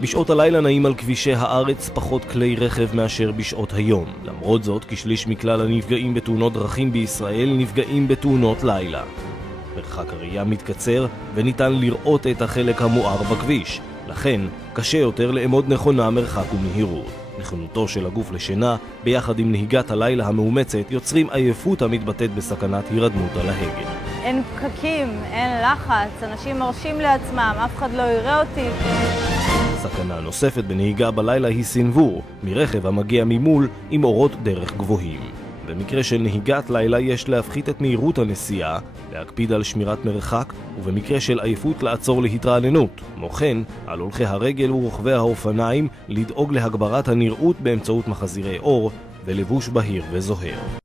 בשעות הלילה נעים על כבישי הארץ פחות כלי רכב מאשר בשעות היום. למרות זאת, כשליש מכלל הנפגעים בתאונות דרכים בישראל נפגעים בתאונות לילה. מרחק הראייה מתקצר וניתן לראות את החלק המואר בכביש. לכן, קשה יותר לאמוד נכונה מרחק ומהירות. נכונותו של הגוף לשינה, ביחד עם נהיגת הלילה המאומצת, יוצרים עייפות המתבטאת בסכנת הירדמות על ההגה. אין פקקים, אין לחץ, אנשים מרשים לעצמם, אף אחד לא יראה אותי. סכנה נוספת בנהיגה בלילה היא סנוור, מרכב המגיע ממול עם אורות דרך גבוהים. במקרה של נהיגת לילה יש להפחית את מהירות הנסיעה, להקפיד על שמירת מרחק, ובמקרה של עייפות לעצור להתרעננות. כמו כן, על הולכי הרגל ורוכבי האופניים לדאוג להגברת הנראות באמצעות מחזירי אור ולבוש בהיר וזוהר.